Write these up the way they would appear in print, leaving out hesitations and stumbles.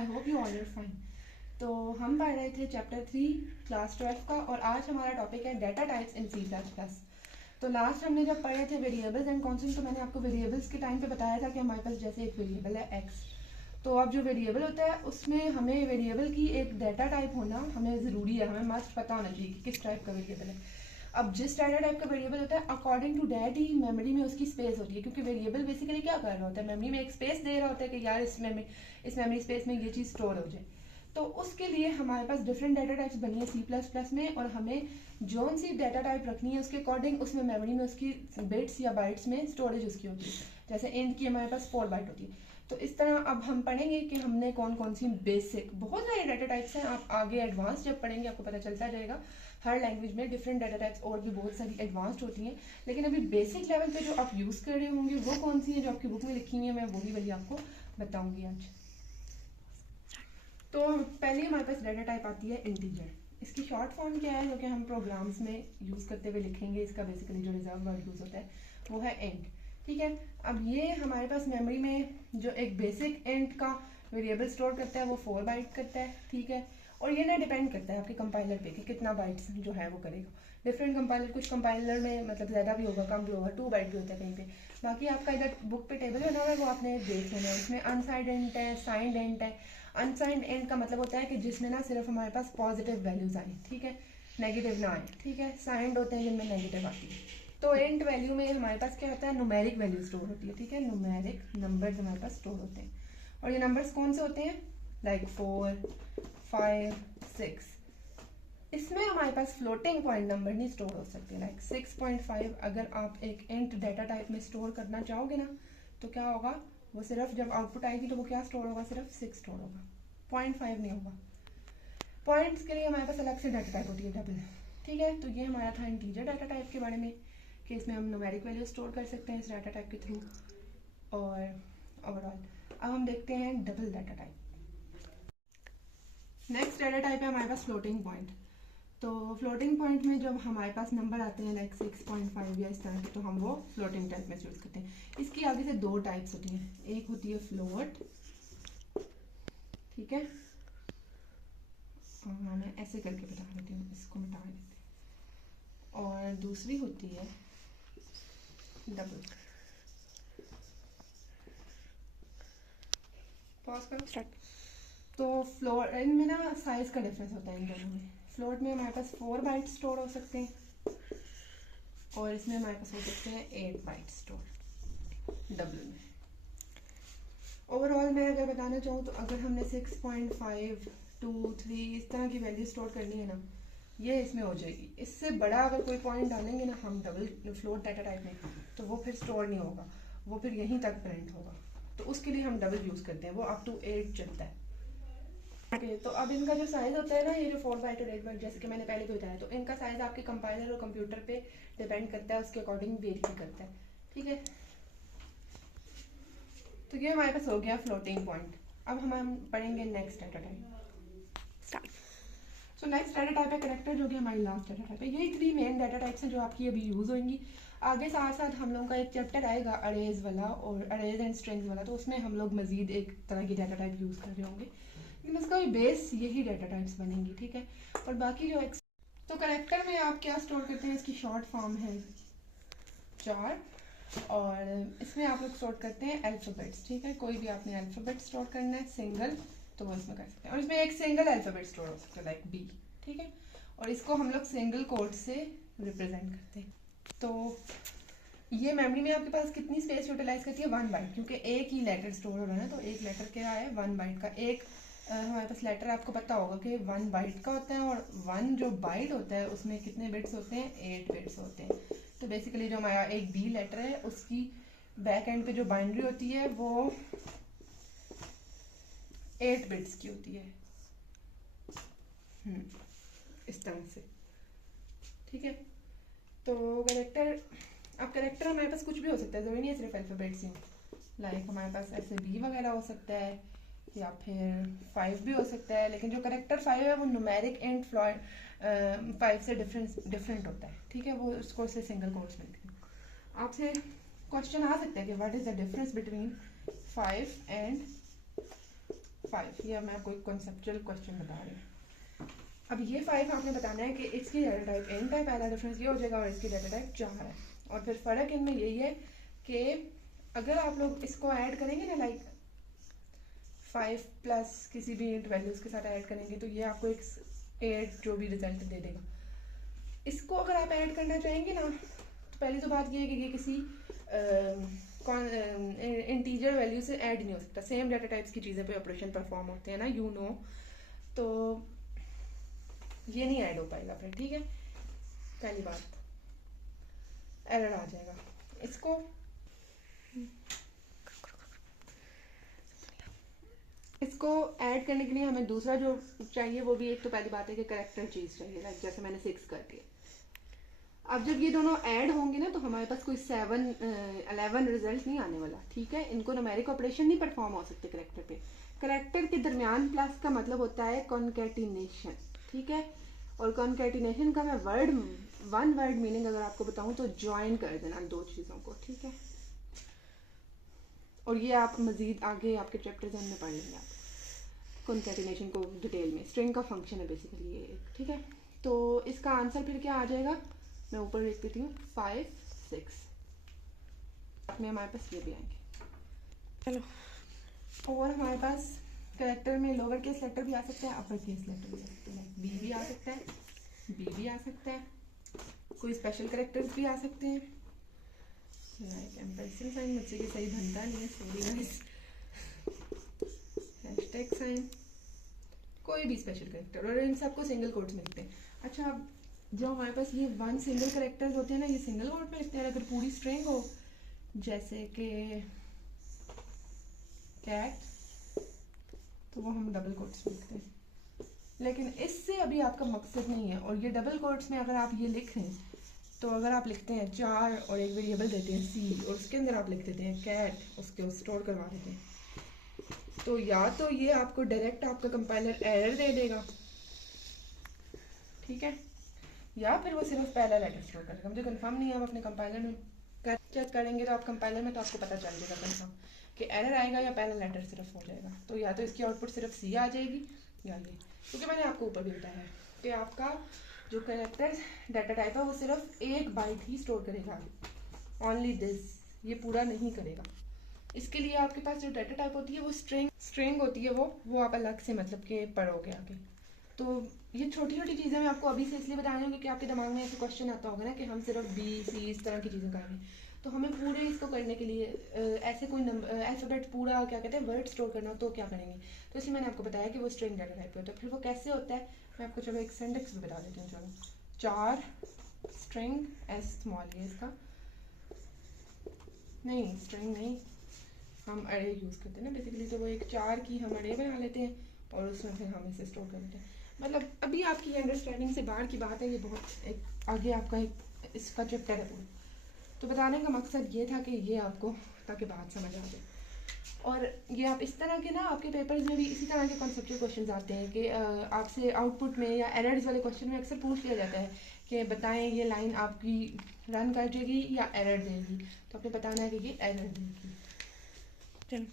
I hope you all are fine. तो हम पढ़ रहे थे चैप्टर 3 क्लास 12 का, और आज हमारा टॉपिक है डेटा टाइप्स इन C++। तो लास्ट हमने जब पढ़े थे वेरिएबल्स एंड कॉन्स्टेंट, तो मैंने आपको वेरिएबल्स के टाइम पे बताया था कि हमारे पास जैसे एक वेरिएबल है x, तो अब जो वेरिएबल होता है उसमें हमें वेरिएबल की एक डेटा टाइप होना हमें ज़रूरी है, हमें मस्ट पता होना चाहिए कि किस टाइप का वेरिएबल है। अब जिस डाटा टाइप का वेरिएबल होता है अकॉर्डिंग टू डैट ही मेमोरी में उसकी स्पेस होती है, क्योंकि वेरिएबल बेसिकली क्या कर रहा होता है, मेमोरी में एक स्पेस दे रहा होता है कि यार इस मेमोरी स्पेस में ये चीज़ स्टोर हो जाए। तो उसके लिए हमारे पास डिफरेंट डाटा टाइप्स बनी है C++ में, और हमें जोन सी डाटा टाइप रखनी है उसके अकॉर्डिंग उसमें मेमोरी में उसकी बिट्स या बाइट्स में स्टोरेज उसकी होती है। जैसे इंट की हमारे पास 4 बाइट होती है। तो इस तरह अब हम पढ़ेंगे कि हमने कौन कौन सी बेसिक, बहुत सारे डाटा टाइप्स हैं, आप आगे एडवांस जब पढ़ेंगे आपको पता चलता जाएगा। हर लैंग्वेज में डिफरेंट डाटा टाइप्स और भी बहुत सारी एडवांस्ड होती हैं, लेकिन अभी बेसिक लेवल पे जो आप यूज़ कर रहे होंगे वो कौन सी है जो आपकी बुक में लिखी हुई है, मैं वही वाली आपको बताऊंगी आज। तो पहले हमारे पास डाटा टाइप आती है इंटीजर। इसकी शॉर्ट फॉर्म क्या है जो कि हम प्रोग्राम्स में यूज़ करते हुए लिखेंगे, इसका बेसिकली जो रिजर्व वर्ड यूज़ होता है वो है इंट। ठीक है, अब ये हमारे पास मेमोरी में जो एक बेसिक इंट का वेरिएबल स्टोर करता है वो 4 बाइट करता है। ठीक है, और ये ना डिपेंड करता है आपके कंपाइलर पे कि कितना बाइट्स जो है वो करेगा। डिफरेंट कंपाइलर, कुछ कंपाइलर में मतलब ज़्यादा भी होगा कम भी होगा, 2 बाइट भी होता है कहीं पे। बाकी आपका इधर बुक पे टेबल बना हुआ है वो आपने देख लेना है, उसमें अनसाइंड इंट है, साइंड इंट है। अनसाइंड इंट का मतलब होता है कि जिसमें ना सिर्फ हमारे पास पॉजिटिव वैल्यूज आए, ठीक है, नेगेटिव ना आए। ठीक है, साइंड होते हैं जिनमें नेगेटिव आती है। तो इंट वैल्यू में हमारे पास क्या होता है, न्यूमेरिक वैल्यू स्टोर होती है। ठीक है, न्यूमेरिक नंबर्स हमारे पास स्टोर होते हैं, और ये नंबर्स कौन से होते हैं, लाइक 4, 5, 6। इसमें हमारे पास फ्लोटिंग पॉइंट नंबर नहीं स्टोर हो सकते, लाइक 6.5 अगर आप एक इंट डाटा टाइप में स्टोर करना चाहोगे ना, तो क्या होगा, वो सिर्फ जब आउटपुट आएगी तो वो क्या स्टोर होगा, सिर्फ 6 स्टोर होगा, 0.5 नहीं होगा। पॉइंट्स के लिए हमारे पास अलग से डाटा टाइप होती है डबल। ठीक है, तो ये हमारा था इंटीजर डाटा टाइप के बारे में कि इसमें हम न्यूमेरिक वैल्यू स्टोर कर सकते हैं इस डाटा टाइप के थ्रू। और ओवरऑल अब हम देखते हैं double data type. Next data type है हमारे पास फ्लोटिंग पॉइंट। तो फ्लोटिंग पॉइंट में जब हमारे पास नंबर आते हैं लाइक 6.5 या इस तरह के, तो हम वो फ्लोटिंग टाइप में यूज़ करते हैं। इसकी आगे से 2 टाइप्स होती हैं, एक होती है फ्लोट, ठीक है, मैं ऐसे करके बता देती हूँ, इसको मिटा देते हैं, और दूसरी होती है डबल। पॉज करो, स्टार्ट। तो फ्लोट इनमें ना साइज का डिफरेंस होता है इन दोनों में। फ्लोट में हमारे पास 4 बाइट स्टोर हो सकते हैं, और इसमें हमारे पास हो सकते हैं 8 बाइट स्टोर डबल में। ओवरऑल मैं अगर बताना चाहूँ तो अगर हमने 6.5, 2, 3 इस तरह की वैल्यू स्टोर करनी है ना, ये इसमें हो जाएगी। इससे बड़ा अगर कोई पॉइंट डालेंगे ना हम डबल फ्लोट डाटा टाइप में, तो वो फिर स्टोर नहीं होगा, वो फिर यहीं तक प्रिंट होगा। तो उसके लिए हम डबल यूज़ करते हैं, वो अप टू 8 चलता है। ओके, तो अब इनका जो साइज़ होता है ना, ये जो 4 बाइट और 8 बाइट जैसे कि मैंने पहले भी बताया, तो इनका साइज़ आपके कंपाइलर और कंप्यूटर पे डिपेंड करता है, उसके अकॉर्डिंग वेरी करता है। ठीक है, तो ये हमारे पास हो गया फ्लोटिंग पॉइंट। अब हम पढ़ेंगे next data type. So next data type है करेक्टर, जो कि हमारी लास्ट डाटा टाइप है। यही 3 मेन डाटा टाइप्स हैं जो आपकी अभी यूज़ होंगी। आगे साथ साथ हम लोगों का एक चैप्टर आएगा अरेज वाला, और अरेज एंड स्ट्रिंग्स वाला, तो उसमें हम लोग मजीद एक तरह की डाटा टाइप यूज़ कर रहे होंगे, लेकिन उसका भी बेस यही डाटा टाइप्स बनेंगी। ठीक है, और बाकी जो तो करेक्टर में आप क्या स्टोर करते हैं, इसकी शॉर्ट फॉर्म है चार, और इसमें आप लोग स्टोर करते हैं अल्फ़ाबेट्स। ठीक है, कोई भी आपने अल्फ़ाबेट स्टोर करना है सिंगल, तो वो इसमें कर सकते हैं, और इसमें एक सिंगल अल्फ़ाबेट स्टोर हो सकता है लाइक बी। ठीक है, और इसको हम लोग सिंगल कोड से रिप्रेजेंट करते हैं। तो ये मेमोरी में आपके पास कितनी स्पेस यूटिलाइज करती है, 1 बाइट, क्योंकि एक ही लेटर स्टोर हो रहा है ना, तो एक लेटर क्या है, 1 बाइट का। एक हमारे पास लेटर आपको पता होगा कि 1 बाइट का होता है, और 1 जो बाइट होता है उसमें कितने बिट्स होते हैं, 8 बिट्स होते हैं। तो बेसिकली जो हमारा एक बी लेटर है उसकी बैक एंड पे जो बाइनरी होती है वो 8 बिट्स की होती है, इस तरह से। ठीक है, तो करेक्टर, अब करेक्टर हमारे पास कुछ भी हो सकता है, जरूरी नहीं है सिर्फ अल्फ़ाबेट्स ही। लाइक हमारे पास ऐसे बी वगैरह हो सकता है, या फिर 5 भी हो सकता है, लेकिन जो करेक्टर 5 है वो न्यूमेरिक इंट 5 से डिफरेंट होता है। ठीक है, वो उसको से सिंगल कोड्स मिलते हैं। आपसे क्वेश्चन आ सकता है कि what is the difference between 5 and 5, ये मैं आपको एक कॉन्सेप्चुअल क्वेश्चन बता रही हूँ। अब ये 5 आपने बताना है कि इसकी डाटा टाइप इंट है, पहला डिफरेंस ये हो जाएगा, और इसकी डाटा टाइप 4 है। और फिर फ़र्क इनमें यही है कि अगर आप लोग इसको ऐड करेंगे ना, लाइक 5 प्लस किसी भी इंट वैल्यूज़ के साथ ऐड करेंगे, तो ये आपको एक 8 जो भी रिजल्ट दे देगा। इसको अगर आप ऐड करना चाहेंगे ना, तो पहली तो बात ये है कि ये किसी इंटीजर वैल्यू से ऐड नहीं हो सकता। सेम डाटा टाइप्स की चीज़ें पे ऑपरेशन परफॉर्म होते हैं ना, यू नो, तो ये नहीं ऐड हो पाएगा फिर, ठीक है। पहली बात, एरर आ जाएगा। इसको ऐड करने के लिए हमें दूसरा जो चाहिए वो भी, एक तो पहली बात है कि करेक्टर चीज़ चाहिए, लाइक जैसे मैंने 6 कर दिया। अब जब ये दोनों ऐड होंगे ना, तो हमारे पास कोई 11 रिजल्ट नहीं आने वाला, ठीक है। इनको न्यूमेरिक ऑपरेशन नहीं परफॉर्म हो सकते करेक्टर पे। करेक्टर के दरमियान प्लस का मतलब होता है कॉन्कैटिनेशन, ठीक है। और कॉन्कैटिनेशन का मैं वन वर्ड मीनिंग अगर आपको बताऊं तो ज्वाइन कर देना दो चीज़ों को, ठीक है। और ये आप मजीद आगे आपके चैप्टर्स में पढ़ लेंगे आप कॉन्कैटिनेशन को डिटेल में। स्ट्रिंग का फंक्शन है बेसिकली ये, ठीक है। तो इसका आंसर फिर क्या आ जाएगा, मैं ऊपर लिख देती हूँ 5, 6 में हमारे पास ये भी आएंगे। चलो, और हमारे पास कैरेक्टर में लोअर केस लेटर भी आ सकता है, अपर केस लेटर भी आ सकता है, बी भी आ सकता है, बी भी आ सकता है, कोई स्पेशल कैरेक्टर्स भी आ सकते हैं, लाइक एम्परसेंड साइन मुझसे कि सही बनता नहीं है, सॉरी गाइस, हैशटैग साइन, कोई भी स्पेशल कैरेक्टर, और इन सबको सिंगल कोट्स में लिखते हैं। अच्छा, अब जो हमारे पास ये 1 सिंगल कैरेक्टर्स होते हैं ना, ये सिंगल कोट में लिखते हैं। अगर पूरी स्ट्रिंग हो जैसे कि कैट, तो वो हम डबल कोट्स में लिखते हैं। लेकिन इससे अभी आपका मकसद नहीं है। और ये डबल कोट्स में अगर आप ये लिख रहे हैं, तो अगर आप लिखते हैं 4 और एक वेरिएबल देते हैं सी, और उसके अंदर आप लिख देते हैं कैट, उसके स्टोर करवा देते हैं, तो या तो ये आपको डायरेक्ट आपका कंपाइलर एरर दे देगा, ठीक है, या फिर वो सिर्फ पहला लेटर स्टोर करेगा। मुझे कंफर्म नहीं है, आप अपने कंपाइलर में चेक करेंगे तो आप कंपाइलर में तो आपको पता चल जाएगा कंफर्म कि एरर आएगा या पहला लेटर सिर्फ हो जाएगा। तो या तो इसकी आउटपुट सिर्फ सी आ जाएगी या ये, क्योंकि मैंने आपको ऊपर भी बताया है कि आपका जो कैरेक्टर डाटा टाइप है वो सिर्फ 1 बाइट ही स्टोर करेगा, ओनली दिस, ये पूरा नहीं करेगा। इसके लिए आपके पास जो डाटा टाइप होती है वो स्ट्रिंग होती है, वो आप अलग से मतलब कि पढ़ोगे आगे। तो ये छोटी छोटी चीज़ें मैं आपको अभी से इसलिए बता रही हूँ क्योंकि आपके दिमाग में ऐसे क्वेश्चन आता होगा ना कि हम सिर्फ बी सी इस तरह की चीज़ें करेंगे, तो हमें पूरे इसको करने के लिए ऐसे कोई अल्फ़ाबेट पूरा क्या कहते हैं वर्ड स्टोर करना, तो क्या करेंगे। तो इसलिए मैंने आपको बताया कि वो स्ट्रिंग डाटा टाइप होता है। फिर वो कैसे होता है मैं आपको चलो एक सिंटेक्स भी बता देती हूँ। चलो, 4 स्ट्रिंग एस स्मॉल है इसका, नहीं स्ट्रिंग नहीं, हम अरे यूज़ करते हैं ना बेसिकली, तो वो एक 4 की हम अरे बना लेते हैं और उसमें फिर हम इसे स्टोर कर लेते हैं। मतलब अभी आपकी अंडरस्टैंडिंग से बाहर की बात है, ये बहुत एक आगे आपका एक इसका चैप्टर है पूरा। तो बताने का मकसद ये था कि ये आपको ताकि बात समझ आ जाए। और ये आप इस तरह के ना आपके पेपर्स में भी इसी तरह के कॉन्सेप्चुअल क्वेश्चन आते हैं कि आपसे आउटपुट में या एरर्स वाले क्वेश्चन में अक्सर पूछ लिया जाता है कि बताएं ये लाइन आपकी रन कर देगी या एरर देगी, तो आपने बताना है कि ये एरर देगी। चलो,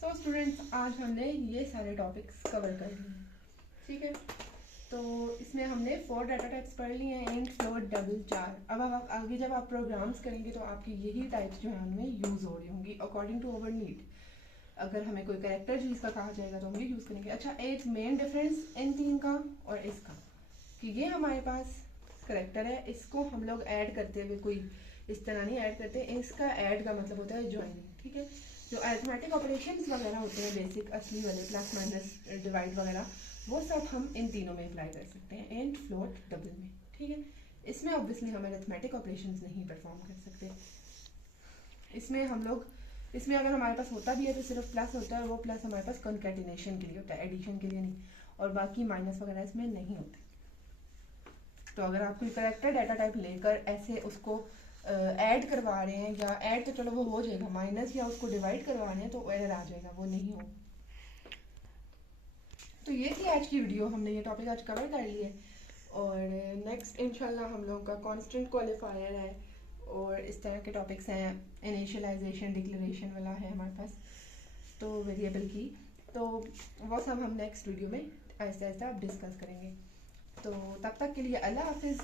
सो स्टूडेंट्स, आज हमने ये सारे टॉपिक्स कवर कर लिए, ठीक है। तो इसमें हमने 4 डाटा टाइप्स पढ़ लिए हैं, इंट, फ्लोट, डबल, 4। अब आप आगे जब आप प्रोग्राम्स करेंगे तो आपकी यही टाइप्स जो है उनमें यूज़ हो रही होंगी अकॉर्डिंग टू अवर नीड। अगर हमें कोई कैरेक्टर चीज़ का कहा जाएगा तो हम ये यूज़ करेंगे। अच्छा, एक मेन डिफरेंस इन 3 का और इसका कि ये हमारे पास कैरेक्टर है, इसको हम लोग ऐड करते हुए कोई इस तरह नहीं ऐड करते, इसका ऐड का मतलब होता है ज्वाइनिंग, ठीक है। जो अरिथमेटिक ऑपरेशंस वगैरह होते हैं बेसिक असली वाले, प्लस माइनस डिवाइड वगैरह, वो सब हम इन तीनों में अप्लाई कर सकते हैं, इंट, फ्लोट, डबल में, ठीक है। इसमें ऑब्वियसली हम अरिथमेटिक ऑपरेशंस नहीं परफॉर्म कर सकते। इसमें हम लोग इसमें अगर हमारे पास होता भी है तो सिर्फ प्लस होता है, वो प्लस हमारे पास कॉन्कैटिनेशन के लिए होता है, एडिशन के लिए नहीं, और बाकी माइनस वगैरह इसमें नहीं होते। तो अगर आप कोई कैरेक्टर डाटा टाइप लेकर ऐसे उसको ऐड करवा रहे हैं, या ऐड तो चलो वो हो जाएगा, माइनस या उसको डिवाइड करवा रहे हैं तो एरर आ जाएगा, वो नहीं हो। तो ये थी आज की वीडियो, हमने ये टॉपिक आज कवर कर लिए। और नेक्स्ट इंशाल्लाह हम लोगों का कांस्टेंट क्वालिफायर है और इस तरह के टॉपिक्स हैं, इनिशियलाइजेशन, डिक्लेरेशन वाला है हमारे पास। तो वेरिएबल की, तो वो सब हम नेक्स्ट वीडियो में आहिस्ता आहिस्ता आप डिस्कस करेंगे। तो तब तक के लिए अल्लाह हाफिज़।